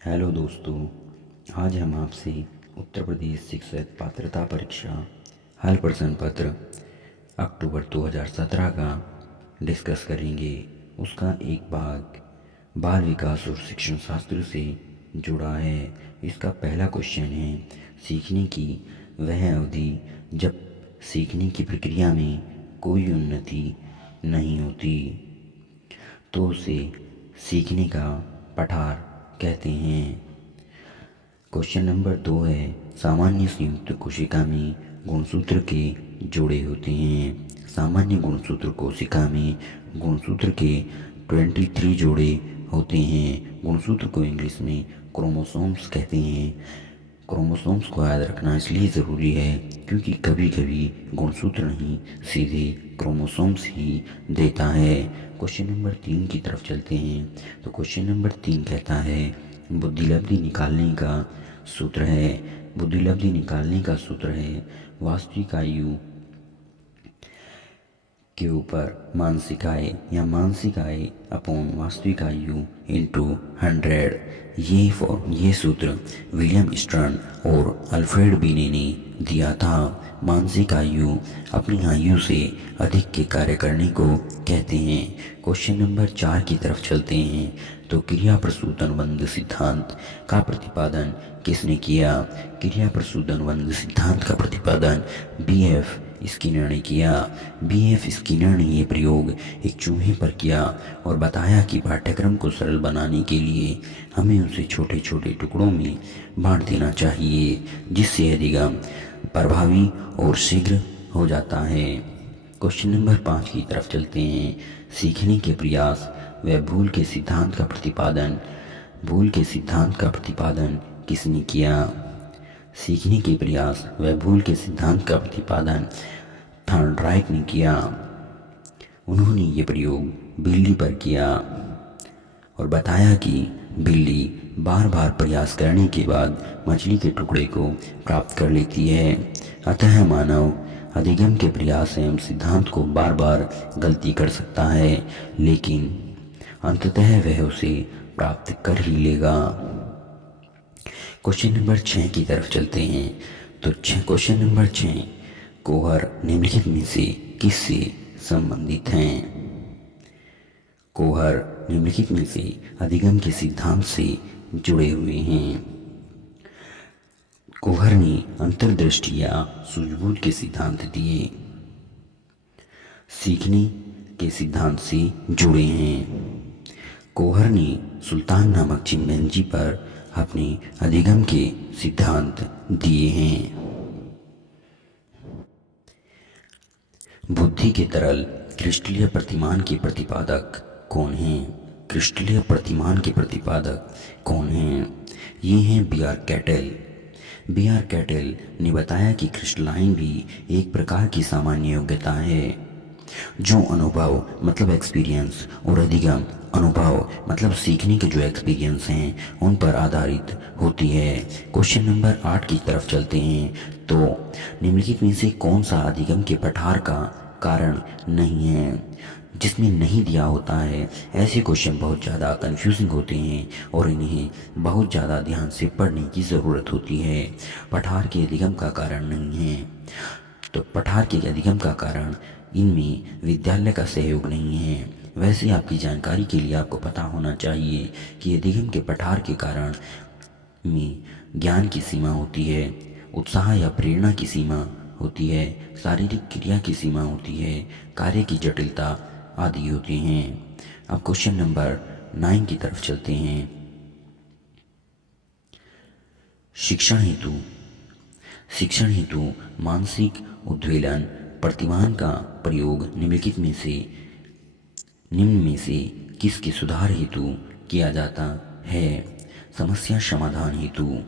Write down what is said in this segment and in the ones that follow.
Hello दोस्तों, आज हम आपसे उत्तर प्रदेश शिक्षक पात्रता परीक्षा हल प्रश्न पत्र अक्टूबर 2017 का डिस्कस करेंगे। उसका एक भाग बाल विकास और शिक्षण शास्त्र से जुड़ा है। इसका पहला क्वेश्चन है, सीखने की वह अवधि जब सीखने की प्रक्रिया में कोई उन्नति नहीं होती तो उसे सीखने का पठार कहते हैं। क्वेश्चन नंबर 2 है, सामान्य संयुक्त कोशिका में गुणसूत्र के जोड़े होते हैं। सामान्य गुणसूत्र कोशिका में गुणसूत्र के 23 जोड़े होते हैं। गुणसूत्र को इंग्लिश में क्रोमोसोम्स कहते हैं। क्रोमोसोम्स को याद रखना इसलिए ज़रूरी है क्योंकि कभी कभी गुणसूत्र नहीं सीधे क्रोमोसोम्स ही देता है। क्वेश्चन नंबर 3 की तरफ चलते हैं। तो क्वेश्चन नंबर 3 कहता है, बुद्धिलब्धि निकालने का सूत्र है। बुद्धिलब्धि निकालने का सूत्र है वास्तविक आयु के ऊपर मानसिक आय या मानसिक आय अपॉन वास्तविक आयु इंटू 100। ये सूत्र विलियम स्टर्न और अल्फ्रेड बिने ने दिया था। मानसिक आयु अपनी आयु से अधिक के कार्य करने को कहते हैं। क्वेश्चन नंबर 4 की तरफ चलते हैं। तो क्रिया प्रसूत अनुबंध सिद्धांत का प्रतिपादन किसने किया? क्रिया प्रसूत अनुबंध सिद्धांत का प्रतिपादन BF स्किनर ने किया। BF स्किनर ने ये प्रयोग एक चूहे पर किया और बताया कि पाठ्यक्रम को सरल बनाने के लिए हमें उसे छोटे छोटे टुकड़ों में बांट देना चाहिए, जिससे अधिगम प्रभावी और शीघ्र हो जाता है। क्वेश्चन नंबर 5 की तरफ चलते हैं। सीखने के प्रयास व भूल के सिद्धांत का प्रतिपादन किसने किया? सीखने के प्रयास व भूल के सिद्धांत का प्रतिपादन थॉर्नडाइक ने किया। उन्होंने ये प्रयोग बिल्ली पर किया और बताया कि बिल्ली बार बार प्रयास करने के बाद मछली के टुकड़े को प्राप्त कर लेती है। अतः मानव अधिगम के प्रयास एवं सिद्धांत को बार बार गलती कर सकता है, लेकिन अंततः वह उसे प्राप्त कर ही लेगा। क्वेश्चन नंबर 6 की तरफ चलते हैं। तो क्वेश्चन नंबर 6, कोहर निम्नलिखित में से किससे संबंधित हैं? कोहर निम्नलिखित में से अधिगम के सिद्धांत से जुड़े हुए हैं। कोहर ने अंतर्दृष्टि या सूझबूझ के सिद्धांत दिए। सीखने के सिद्धांत से जुड़े हैं। कोहर ने सुल्तान नामक चिंपैंजी पर अपने अधिगम के सिद्धांत दिए हैं। बुद्धि के तरल क्रिस्टलीय प्रतिमान के प्रतिपादक कौन हैं? क्रिस्टलीय प्रतिमान के प्रतिपादक कौन हैं? ये हैं B.R. कैटल। B.R. कैटल ने बताया कि क्रिस्टलाइन भी एक प्रकार की सामान्य योग्यता है जो अनुभव मतलब एक्सपीरियंस और अधिगम अनुभव मतलब सीखने के जो एक्सपीरियंस हैं उन पर आधारित होती है। क्वेश्चन नंबर 8 की तरफ चलते हैं। तो निम्नलिखित में से कौन सा अधिगम के पठार का कारण नहीं है? जिसमें नहीं दिया होता है ऐसे क्वेश्चन बहुत ज़्यादा कंफ्यूजिंग होते हैं और इन्हें बहुत ज़्यादा ध्यान से पढ़ने की ज़रूरत होती है। पठार के अधिगम का कारण नहीं है। तो पठार के अधिगम का कारण इनमें विद्यालय का सहयोग नहीं है। वैसे आपकी जानकारी के लिए आपको पता होना चाहिए कि अधिगम के पठार के कारण में ज्ञान की सीमा होती है, उत्साह या प्रेरणा की सीमा होती है, शारीरिक क्रिया की सीमा होती है, कार्य की जटिलता आदि होती हैं। अब क्वेश्चन नंबर 9 की तरफ चलते हैं। शिक्षण हेतु मानसिक उद्वेलन प्रतिमान का प्रयोग निम्न में से किसके सुधार हेतु किया जाता है? समस्या समाधान हेतु।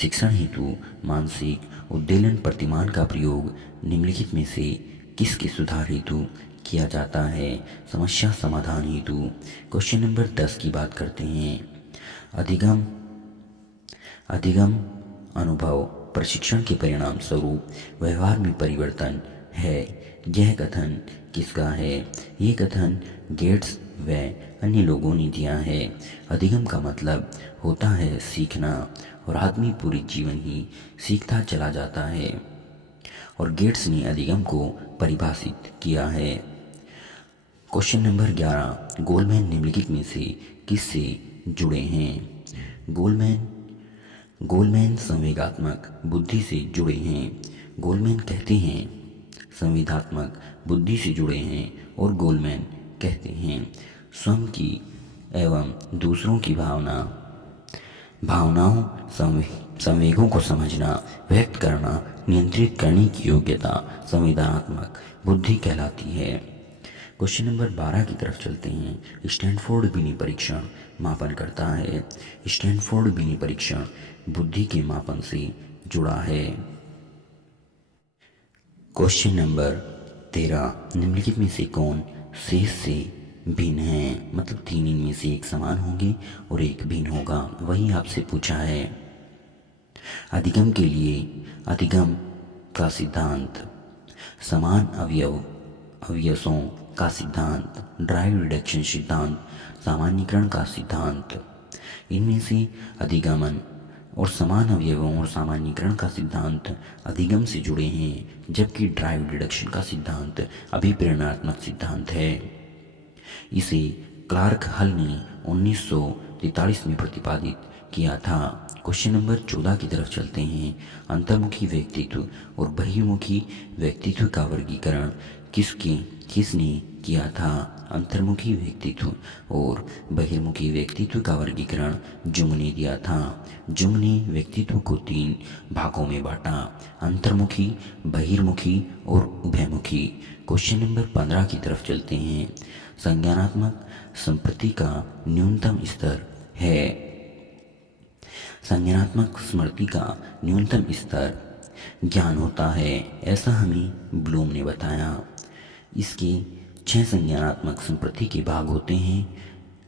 शिक्षण हेतु मानसिक उद्वेलन प्रतिमान का प्रयोग निम्नलिखित में से किसके सुधार हेतु किया जाता है? समस्या समाधान हेतु। क्वेश्चन नंबर 10 की बात करते हैं। अधिगम अनुभव प्रशिक्षण के परिणाम स्वरूप व्यवहार में परिवर्तन है। यह कथन किसका है? ये कथन गेट्स व अन्य लोगों ने दिया है। अधिगम का मतलब होता है सीखना, और आदमी पूरे जीवन ही सीखता चला जाता है। और गेट्स ने अधिगम को परिभाषित किया है। क्वेश्चन नंबर 11, गोलमैन निम्नलिखित में से किससे जुड़े हैं? गोलमैन संवेगात्मक बुद्धि से जुड़े हैं। गोलमैन कहते हैं संवेदात्मक बुद्धि से जुड़े हैं, और गोलमैन कहते हैं स्वयं की एवं दूसरों की भावनाओं संवेगों को समझना, व्यक्त करना, नियंत्रित करने की योग्यता संवेदनात्मक बुद्धि कहलाती है। क्वेश्चन नंबर 12 की तरफ चलते हैं। स्टैनफोर्ड बिनी परीक्षण मापन करता है। स्टैनफोर्ड बिनी परीक्षण बुद्धि के मापन से जुड़ा है। क्वेश्चन नंबर 13, निम्नलिखित में से कौन शेष से भिन्न है? मतलब 3 इनमें से एक समान होंगे और एक भिन्न होगा, वही आपसे पूछा है। अधिगम के लिए अधिगम का सिद्धांत, समान अवयवों का सिद्धांत, ड्राइव रिडक्शन सिद्धांत, सामान्यीकरण का सिद्धांत। इनमें से अधिगमन और समान अवयवों और सामान्यीकरण का सिद्धांत अधिगम से जुड़े हैं, जबकि ड्राइव रिडक्शन का सिद्धांत अभिप्रेरणात्मक सिद्धांत है। इसे क्लार्क हल ने 1943 में प्रतिपादित किया था। क्वेश्चन नंबर 14 की तरफ चलते हैं। अंतर्मुखी व्यक्तित्व और बहिर्मुखी व्यक्तित्व का वर्गीकरण किसने किया था? अंतर्मुखी व्यक्तित्व और बहिर्मुखी व्यक्तित्व का वर्गीकरण जुंग ने दिया था। जुंग ने व्यक्तित्व को 3 भागों में बांटा, अंतर्मुखी, बहिर्मुखी और उभयमुखी। क्वेश्चन नंबर 15 की तरफ चलते हैं। संज्ञानात्मक संपत्ति का न्यूनतम स्तर है। संज्ञानात्मक स्मृति का न्यूनतम स्तर ज्ञान होता है, ऐसा हमें ब्लूम ने बताया। इसके 6 संज्ञानात्मक संपत्ति के भाग होते हैं।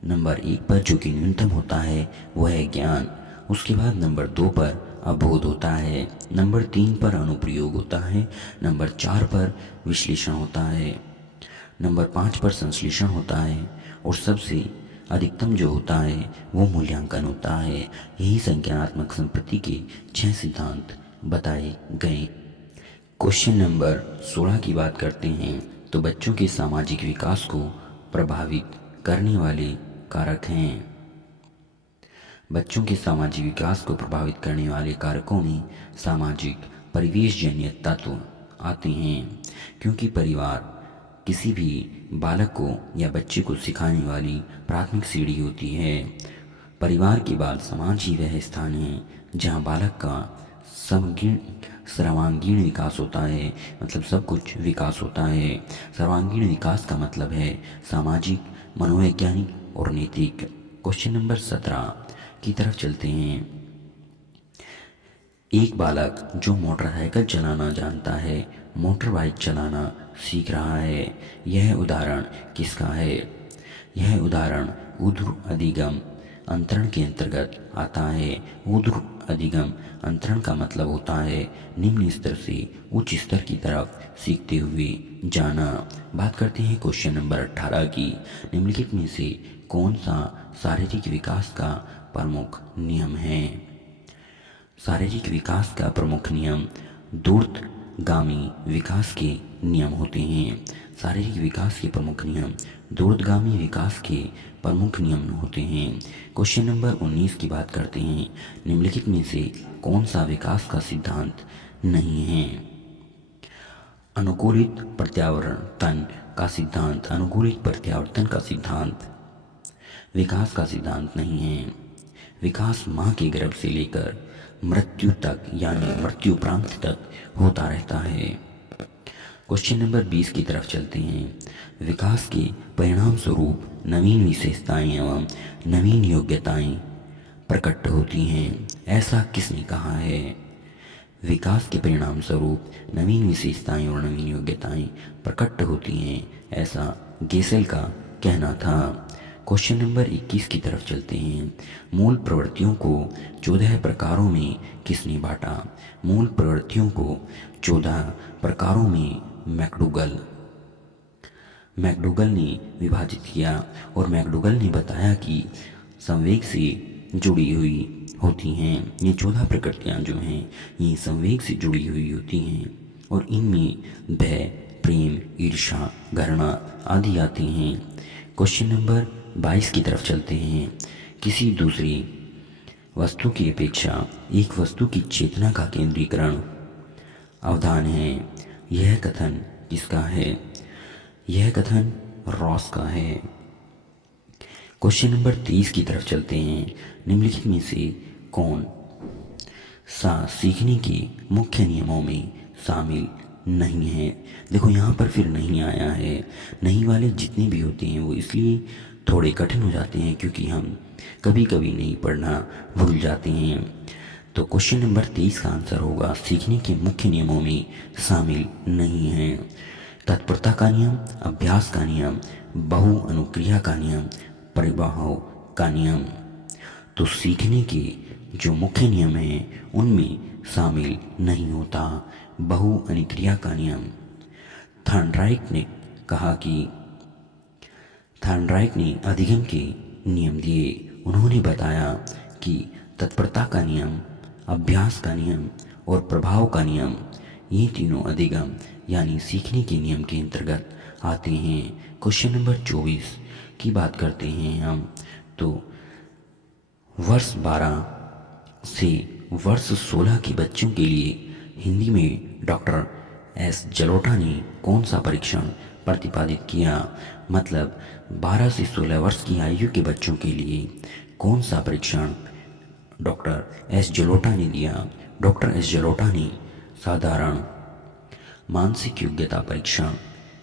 नंबर 1 पर जो कि न्यूनतम होता है वह है ज्ञान। उसके बाद नंबर 2 पर अबोध होता है। नंबर 3 पर अनुप्रयोग होता है। नंबर 4 पर विश्लेषण होता है। नंबर 5 पर संश्लेषण होता है। और सबसे अधिकतम जो होता है वो मूल्यांकन होता है। यही संज्ञानात्मक संपत्ति के 6 सिद्धांत बताए गए। क्वेश्चन नंबर 16 की बात करते हैं तो बच्चों के सामाजिक विकास को प्रभावित करने वाले कारक हैं। बच्चों के सामाजिक विकास को प्रभावित करने वाले कारकों में सामाजिक परिवेशजन्य तत्व आते हैं, क्योंकि परिवार किसी भी बालक को या बच्चे को सिखाने वाली प्राथमिक सीढ़ी होती है। परिवार के बाद समाज ही वह स्थान है जहाँ बालक का सर्वांगीण विकास होता है। मतलब सब कुछ विकास होता है। सर्वांगीण विकास का मतलब है सामाजिक, मनोवैज्ञानिक और नैतिक। क्वेश्चन नंबर 17 की तरफ चलते हैं। एक बालक जो मोटरसाइकिल चलाना जानता है, मोटर बाइक चलाना सीख रहा है। यह उदाहरण किसका है? यह उदाहरण ऊर्ध्व अधिगम अंतरण के अंतर्गत आता है। ऊर्ध्व अधिगम अंतरण का मतलब होता है निम्न स्तर से उच्च स्तर की तरफ सीखते हुए जाना। बात करते हैं क्वेश्चन नंबर 18 की। निम्नलिखित में से कौन सा शारीरिक विकास का प्रमुख नियम है? शारीरिक विकास का प्रमुख नियम दूरगामी विकास के नियम होते हैं। शारीरिक विकास के प्रमुख नियम दूरगामी विकास के प्रमुख नियम होते हैं। क्वेश्चन नंबर 19 की बात करते हैं। निम्नलिखित में से कौन सा विकास का सिद्धांत नहीं है? अनुकूलित प्रत्यावर्तन का सिद्धांत। अनुकूलित प्रत्यावर्तन का सिद्धांत विकास का सिद्धांत नहीं है। विकास माँ के गर्भ से लेकर मृत्यु तक यानी मृत्यु उपरांत तक होता रहता है। क्वेश्चन नंबर 20 की तरफ चलते हैं। विकास के परिणाम स्वरूप नवीन विशेषताएं एवं नवीन योग्यताएं प्रकट होती हैं, ऐसा किसने कहा है? विकास के परिणाम स्वरूप नवीन विशेषताएं और नवीन योग्यताएं प्रकट होती हैं, ऐसा गेसेल का कहना था। क्वेश्चन नंबर 21 की तरफ चलते हैं। मूल प्रवृत्तियों को 14 प्रकारों में किसने बांटा? मूल प्रवृत्तियों को 14 प्रकारों में मैकडूगल। मैकडूगल ने विभाजित किया और मैकडूगल ने बताया कि संवेग से जुड़ी हुई होती हैं। ये 14 प्रकृतियाँ जो हैं ये संवेग से जुड़ी हुई होती हैं और इनमें भय, प्रेम, ईर्ष्या, घृणा आदि आती हैं। क्वेश्चन नंबर 22 की तरफ चलते हैं। किसी दूसरी वस्तु की अपेक्षा एक वस्तु की चेतना का केंद्रीकरण अवधान है। यह कथन किसका है? यह कथन रॉस का है। क्वेश्चन नंबर 23 की तरफ चलते हैं। निम्नलिखित में से कौन सा सीखने के मुख्य नियमों में शामिल नहीं है? देखो यहाँ पर फिर नहीं आया है। नहीं वाले जितने भी होते हैं वो इसलिए थोड़े कठिन हो जाते हैं क्योंकि हम कभी कभी नहीं पढ़ना भूल जाते हैं। तो क्वेश्चन नंबर 23 का आंसर होगा सीखने के मुख्य नियमों में शामिल नहीं है। तत्परता का नियम, अभ्यास का नियम, बहु अनुक्रिया का नियम, परिभाव का नियम। तो सीखने के जो मुख्य नियम हैं उनमें शामिल नहीं होता बहु अनुक्रिया का नियम। थॉर्नडाइक ने कहा कि थॉर्नडाइक ने अधिगम के नियम दिए। उन्होंने बताया कि तत्परता का नियम, अभ्यास का नियम और प्रभाव का नियम ये तीनों अधिगम यानी सीखने के नियम के अंतर्गत आते हैं। क्वेश्चन नंबर 24 की बात करते हैं हम। तो वर्ष 12 से वर्ष 16 के बच्चों के लिए हिंदी में डॉक्टर एस जलोटा ने कौन सा परीक्षण प्रतिपादित किया? मतलब 12 से 16 वर्ष की आयु के बच्चों के लिए कौन सा परीक्षण डॉक्टर एस जलोटा ने दिया? डॉक्टर एस जलोटा ने साधारण मानसिक योग्यता परीक्षण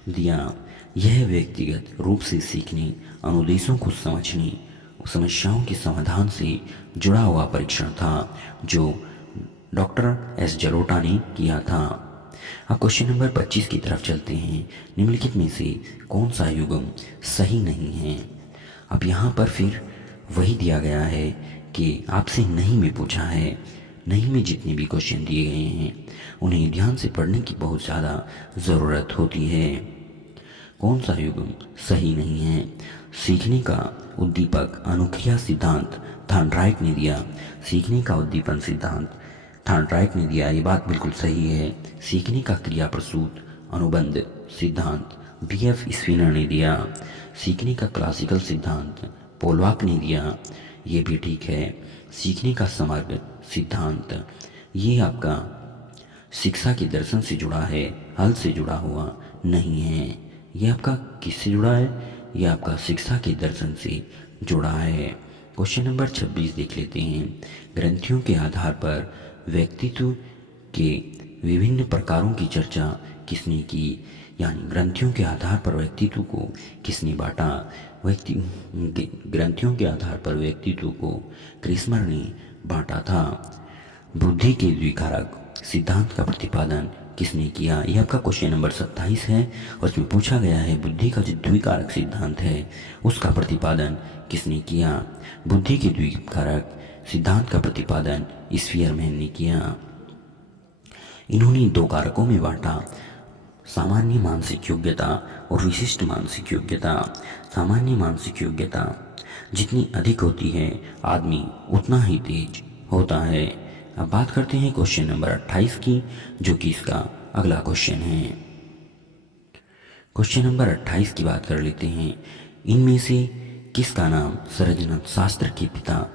दिया। यह व्यक्तिगत रूप से सीखने, अनुदेशों को समझने, समस्याओं के समाधान से जुड़ा हुआ परीक्षण था जो डॉक्टर एस जलोटा ने किया था। अब क्वेश्चन नंबर 25 की तरफ चलते हैं। निम्नलिखित में से कौन सा युग्म सही नहीं है? अब यहाँ पर फिर वही दिया गया है कि आपसे नहीं में पूछा है। नहीं में जितने भी क्वेश्चन दिए गए हैं उन्हें ध्यान से पढ़ने की बहुत ज़्यादा ज़रूरत होती है। कौन सा युग्म सही नहीं है? सीखने का उद्दीपक अनुक्रिया सिद्धांत थॉर्नडाइक ने दिया। सीखने का उद्दीपन सिद्धांत थॉर्नडाइक ने दिया, ये बात बिल्कुल सही है। सीखने का क्रिया प्रसूत अनुबंध सिद्धांत बीएफ स्पिनर ने दिया। सीखने का क्लासिकल सिद्धांत पोलवाक ने दिया, ये भी ठीक है। सीखने का समग्र सिद्धांत ये आपका शिक्षा के दर्शन से जुड़ा है, हल से जुड़ा हुआ नहीं है। ये आपका किससे जुड़ा है? ये आपका शिक्षा के दर्शन से जुड़ा है। क्वेश्चन नंबर 26 देख लेते हैं। ग्रंथियों के आधार पर व्यक्तित्व के विभिन्न प्रकारों की चर्चा किसने की? यानी ग्रंथियों के आधार पर व्यक्तित्व को किसने बांटा? ग्रंथियों के आधार पर व्यक्तित्व को क्रिस्मर ने बांटा था। बुद्धि के द्विकारक सिद्धांत का प्रतिपादन किसने किया? यह आपका क्वेश्चन नंबर 27 है और इसमें पूछा गया है बुद्धि का जो द्विकारक सिद्धांत है उसका प्रतिपादन किसने किया? बुद्धि के द्विकारक सिद्धांत का प्रतिपादन स्पीयरमैन ने किया। इन्होंने दो कारकों में बांटा, सामान्य मानसिक योग्यता और विशिष्ट मानसिक योग्यता। सामान्य मानसिक योग्यता जितनी अधिक होती है आदमी उतना ही तेज होता है। अब बात करते हैं क्वेश्चन नंबर 28 की, जो कि इसका अगला क्वेश्चन है। क्वेश्चन नंबर 28 की बात कर लेते हैं। इनमें से किसका नाम सर्जन शास्त्र के पिता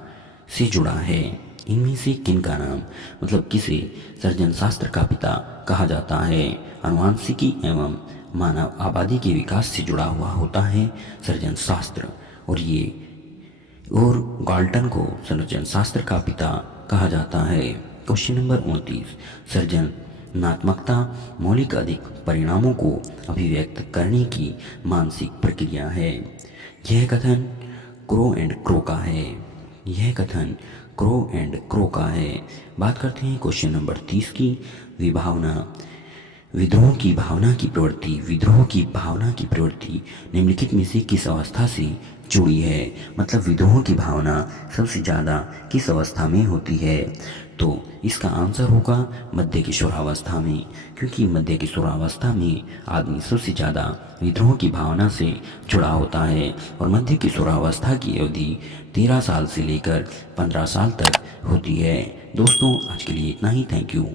से जुड़ा है? इनमें से किन का नाम मतलब किसे सर्जन शास्त्र का पिता कहा जाता है? आनुवांशिकी एवं मानव आबादी के विकास से जुड़ा हुआ होता है सर्जन शास्त्र, और गाल्टन को सर्जन शास्त्र का पिता कहा जाता है। क्वेश्चन नंबर 29, सर्जनात्मकता मौलिक अधिक परिणामों को अभिव्यक्त करने की मानसिक प्रक्रिया है। यह कथन क्रो एंड क्रो का है। यह कथन क्रो एंड क्रो का है। बात करते हैं क्वेश्चन नंबर 30 की, विद्रोह की भावना की प्रवृत्ति निम्नलिखित में से किस अवस्था से जुड़ी है। मतलब विद्रोह की भावना सबसे ज़्यादा किस अवस्था में होती है? तो इसका आंसर होगा मध्य किशोरावस्था में, क्योंकि मध्य किशोरावस्था में आदमी सबसे ज़्यादा विद्रोह की भावना से जुड़ा होता है। और मध्य किशोरावस्था की अवधि 13 साल से लेकर 15 साल तक होती है। दोस्तों आज के लिए इतना ही। Thank you.